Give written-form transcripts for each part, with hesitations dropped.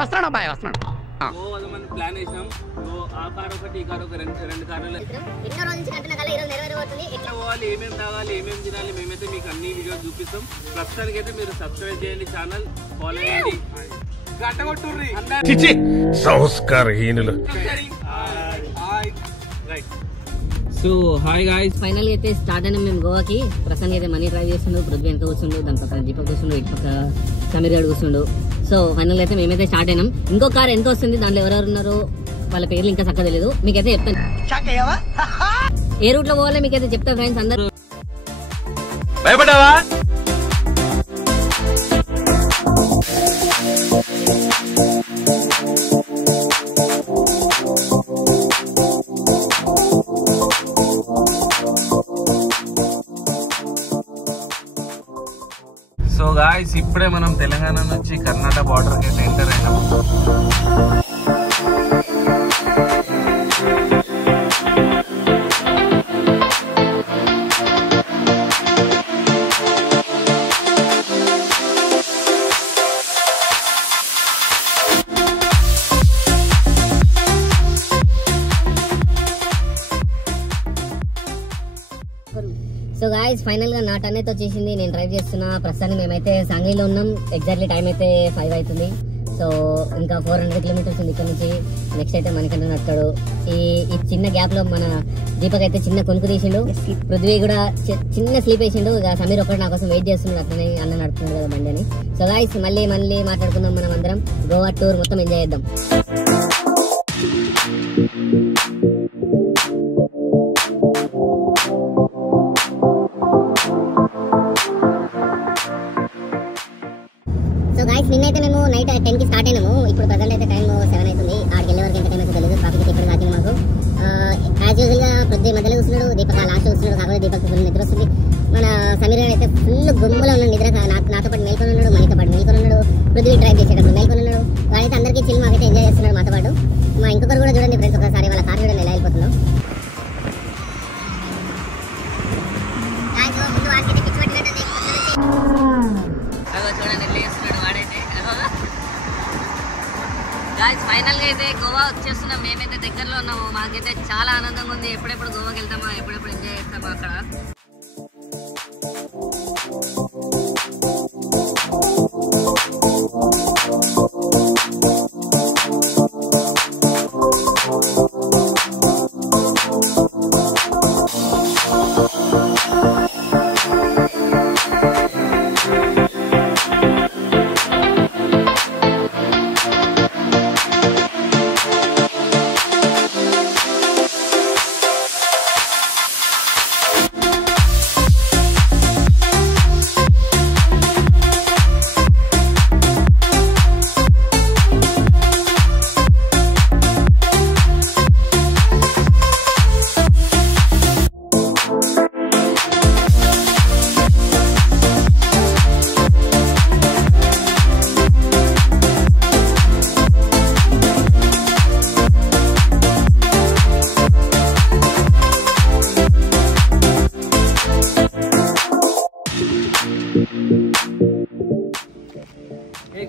వస్తున్నాడు అబ్బాయి వస్తున్నాడు. ప్లాన్ వేసినాం. ఆ కార్ ఒకటి ఈ కార్ ఒక రెండు కార్లు పోవాలి. ఏమేమి తాగాలి ఏమేమి తినాలి మేమైతే మీకు అన్ని వీడియోస్ చూపిస్తాం. ప్రస్తుతానికి అయితే మీరు సబ్స్క్రైబ్ చేయండి, ఛానల్ ఫాలో చేయండి. సంస్కారహీనులు. సో హాయ్ గాయ్స్, ఫైనల్ అయితే స్టార్ట్ అయినా మేము గోవాకి. ప్రస్తుతానికి అయితే మనీ డ్రైవ్ చేస్తుండు, పృథ్వీ వెనక కూర్చుండు, దాని పక్కన దీపక్ కూర్చుండు, ఇటు పక్క సమీర్ గారు కూర్చుండు. సో ఫైనల్ అయితే మేమైతే స్టార్ట్ అయినాం. ఇంకో కార్ ఎంత వస్తుంది, దాంట్లో ఎవరెవరు ఉన్నారు వాళ్ళ పేర్లు ఇంకా చక్కగా తెలియదు, మీకైతే చెప్తాను. ఏ రూట్ లో పోవాలో మీకైతే చెప్తా ఫ్రెండ్స్. అందరూ భయపడ్డావా? సో గాయ్స్, ఇప్పుడే మనం తెలంగాణ నుంచి కర్ణాటక బార్డర్ కి అయితే ఎంటర్ అయినాము. సో గాయ్స్, ఫైనల్ గా నా టర్న్ అయితే వచ్చేసింది. నేను డ్రైవ్ చేస్తున్నా. ప్రస్తుతానికి మేమైతే సాంగ్లీలో ఉన్నాం. ఎగ్జాక్ట్లీ టైం అయితే 5 అవుతుంది. సో ఇంకా 400 కిలోమీటర్స్ ఉంది ఇక్కడ నుంచి. నెక్స్ట్ అయితే మనకంటే నడతాడు. ఈ చిన్న గ్యాప్ లో మన దీపక్ అయితే చిన్న కొనుక్కు తీసిండు, పృథ్వీ కూడా చిన్న స్లీప్ వేసిండు. ఇక సమీర్ ఒకటి నా కోసం వెయిట్ చేస్తున్నాడు, అట్లనే అన్న నడుపుతున్నాడు కదా బండి అని. సో గాయ్స్, మళ్ళీ మాట్లాడుకుందాం. మనం అందరం గోవా టూర్ మొత్తం ఎంజాయ్ చేద్దాం. సో గాయ్స్, నిన్నైతే మేము నైట్ 10 కి స్టార్ట్ అయినాము. ఇప్పుడు ప్రజెంట్ అయితే టైం 7 అవుతుంది. ఆడికి వెళ్ళే వరకు ఎంత టైం అయితే తెలియదు. ట్రాఫిక్ ఇక్కడ కాదు మాకు. యాజ్ యూజువల్ గా పృథ్వీ మధ్యలో కూర్చున్నాడు, దీపక్ లాస్ట్ కూర్చున్నాడు. కాకపోతే దీపక్ ఫుల్ నిద్ర వస్తుంది. మన సమీర్ అయితే ఫుల్ గుమ్మలో ఉన్నాడు. నిద్ర నాతో పాటు మేల్కొని ఉన్నాడు, మనీతో పాటు మేల్కొని ఉన్నాడు. పృథ్వీ డ్రైవ్ చేసేటప్పుడు మేల్కొని ఉన్నాడు. వాడైతే అందరికీ చిల్, మాకైతే ఎంజాయ్ చేస్తున్నాడు మాతో పాటు. మా ఇంకొకరు కూడా చూడండి ఫ్రెండ్స్, ఒకసారి వాళ్ళ కార్ చూడండి ఎలా వెళ్ళిపోతుందో. గాయ్స్, ఫైనల్ గా అయితే గోవా వచ్చేస్తున్నాం. మేమైతే దగ్గరలో ఉన్నాము. మాకైతే చాలా ఆనందంగా ఉంది. ఎప్పుడెప్పుడు గోవాకి వెళ్తామా, ఎప్పుడెప్పుడు ఎంజాయ్ చేస్తామా అక్కడ.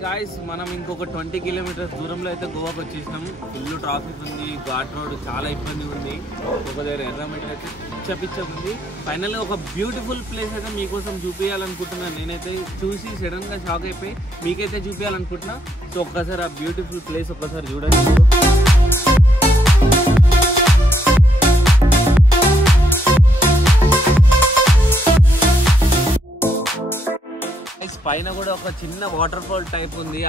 గాయ్స్, మనం ఇంకొక 20 కిలోమీటర్స్ దూరంలో అయితే గోవాకి వచ్చేసినాం. ఫుల్ ట్రాఫిక్ ఉంది, ఘాట్ రోడ్ చాలా ఇబ్బంది ఉంది. ఒక దగ్గర ఎర్రమెట్ అయితే పిచ్చ ఉంది. ఫైనల్గా ఒక బ్యూటిఫుల్ ప్లేస్ అయితే మీకోసం చూపించాలనుకుంటున్నాను. నేనైతే చూసి సడన్గా షాక్ అయిపోయి మీకైతే చూపించాలనుకుంటున్నా. సో ఒక్కసారి ఆ బ్యూటిఫుల్ ప్లేస్ ఒక్కసారి చూడండి. పైన కూడా ఒక చిన్న వాటర్ ఫాల్ టైప్ ఉంది.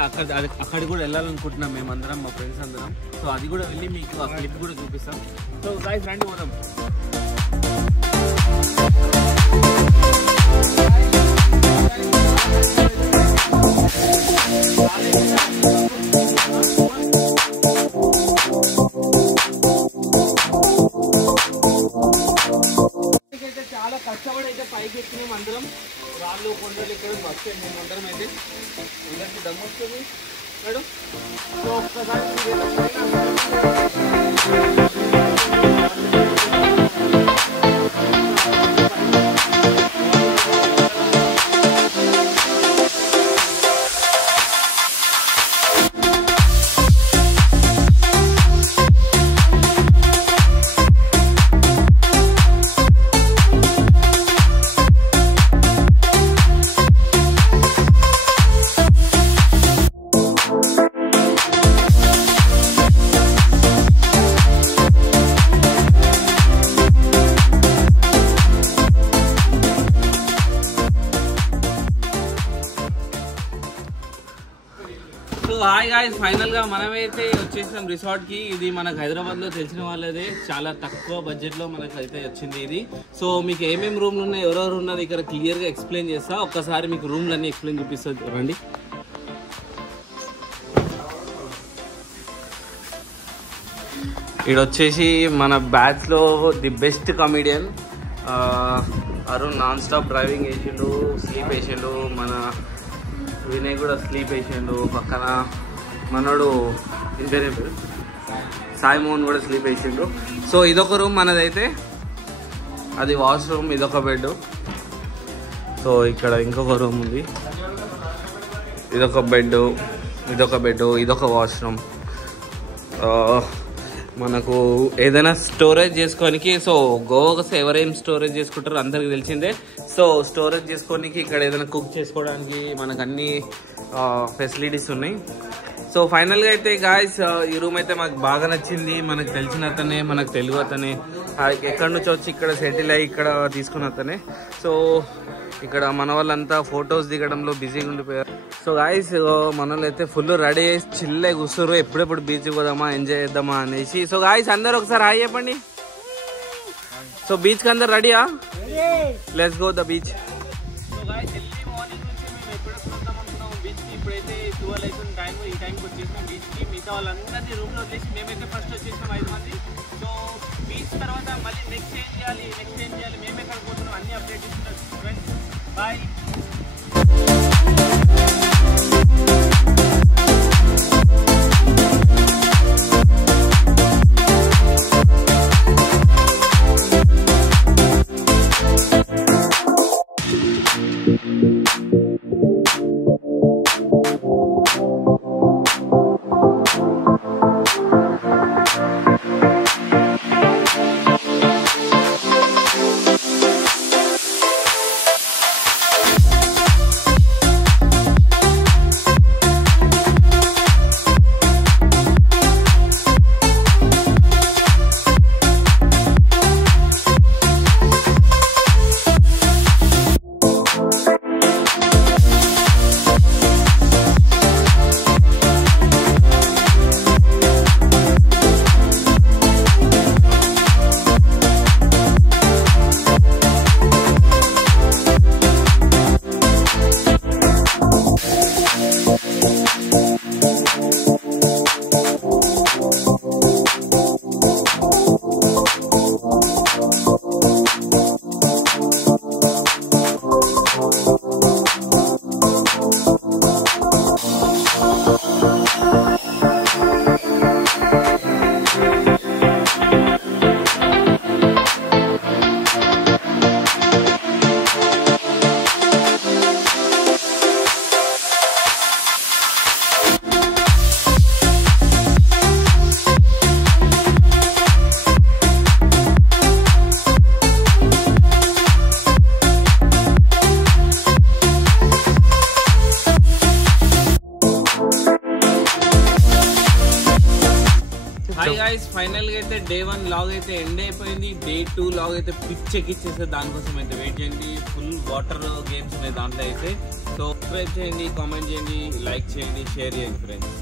అక్కడికి కూడా వెళ్ళాలనుకుంటున్నాం మేమందరం, మా ఫ్రెండ్స్ అందరం. సో అది కూడా వెళ్ళి మీకు ఆ క్లిప్ కూడా చూపిస్తాం. సో గాయ్స్, రండి పోదాం. చాలా కష్టపడి అయితే పైకి ఎక్కినాం అందరం. రాళ్ళు కొండలు ఇక్కడ వస్తాయి. మేము అందరం అయితే అందరికి దమ్ము వస్తుంది మేడం. సో ఒక్కసారి హాయ్ గాయ్స్, ఫైనల్ గా మనమైతే వచ్చేసాం రిసార్ట్ కి. ఇది మనకు హైదరాబాద్ లో తెలిసిన వాళ్ళదే, చాలా తక్కువ బడ్జెట్ లో మనకు అయితే వచ్చింది ఇది. సో మీకు ఏమేమి రూమ్లు ఉన్నాయి, ఎవరెవరు ఉన్నది ఇక్కడ క్లియర్ గా ఎక్స్ప్లెయిన్ చేస్తా. ఒక్కసారి మీకు రూమ్లు అన్ని ఎక్స్ప్లెయిన్ చూపిస్తా, రండి. ఇక్కడ వచ్చేసి మన బ్యాచ్ లో the best comedian Arun non stop driving వేసిండు, స్లీప్ వేసిండు. మన వినయ్ కూడా స్లీప్ వేసిండు. పక్కన మనోడు ఇంతనే పేరు సాయి మోహన్ కూడా స్లీప్ వేసిండు. సో ఇదొక రూమ్ మనదైతే, అది వాష్రూమ్, ఇదొక బెడ్. సో ఇక్కడ ఇంకొక రూమ్ ఉంది, ఇదొక బెడ్, ఇదొక వాష్రూమ్. మనకు ఏదైనా స్టోరేజ్ చేసుకోనికి, సో గోవాకి ఎవరేం స్టోరేజ్ చేసుకుంటారో అందరికి తెలిసిందే. సో స్టోరేజ్ చేసుకోనికి ఇక్కడ ఏదైనా కుక్ చేసుకోవడానికి మనకు అన్ని ఫెసిలిటీస్ ఉన్నాయి. సో ఫైనల్గా అయితే గాయస్ ఈ రూమ్ అయితే మాకు బాగా నచ్చింది. మనకు తెలిసిన అతనే, మనకు తెలుగు అతనే, ఎక్కడి నుంచి వచ్చి ఇక్కడ సెటిల్ అయ్యి ఇక్కడ తీసుకున్న అతనే. సో ఇక్కడ మన వాళ్ళంతా ఫొటోస్ దిగడంలో బిజీగా ఉండిపోయారు. సో గాయస్ మన వాళ్ళు అయితే ఫుల్ రెడీ చేసి చిల్లే కూర్చున్నారు, ఎప్పుడెప్పుడు బీచ్కి పోదామా, ఎంజాయ్ చేద్దామా అనేసి. సో గాయస్ అందరు ఒకసారి హాయ్ చెప్పండి. సో బీచ్కి అందరు రెడీయా? Let's go the beach. So guys early morning నుంచి మేము ఎప్పుడు వద్దాం అనుకున్నాం బీచ్కి. ఇప్పుడైతే 12 అవుతుంది టైం. ఈ టైంకి వచ్చేసినాం బీచ్కి. మిగతా వాళ్ళందరినీ రూమ్లో వదిలేసి మేమైతే ఫస్ట్ వచ్చేసినాం 5 మంది. సో బీచ్ తర్వాత మళ్ళీ నెక్స్ట్ ఏం చేయాలి, మేము ఎక్కడ పోతున్నాం అన్ని అప్డేట్ ఇస్తున్నాం friends. Bye. Hi guys, final గా అయితే డే 1 లాగ్ అయితే ఎండ్ అయిపోయింది. డే 2 లాగ్ అయితే పిచ్చెక్కిచ్చేస్తే దానికోసం అయితే వెయిట్ చేయండి. ఫుల్ వాటర్ గేమ్స్ ఉన్నాయి దాంట్లో అయితే. సో సబ్స్క్రైబ్ చేయండి, కామెంట్ చేయండి, లైక్ చేయండి, షేర్ చేయండి ఫ్రెండ్స్.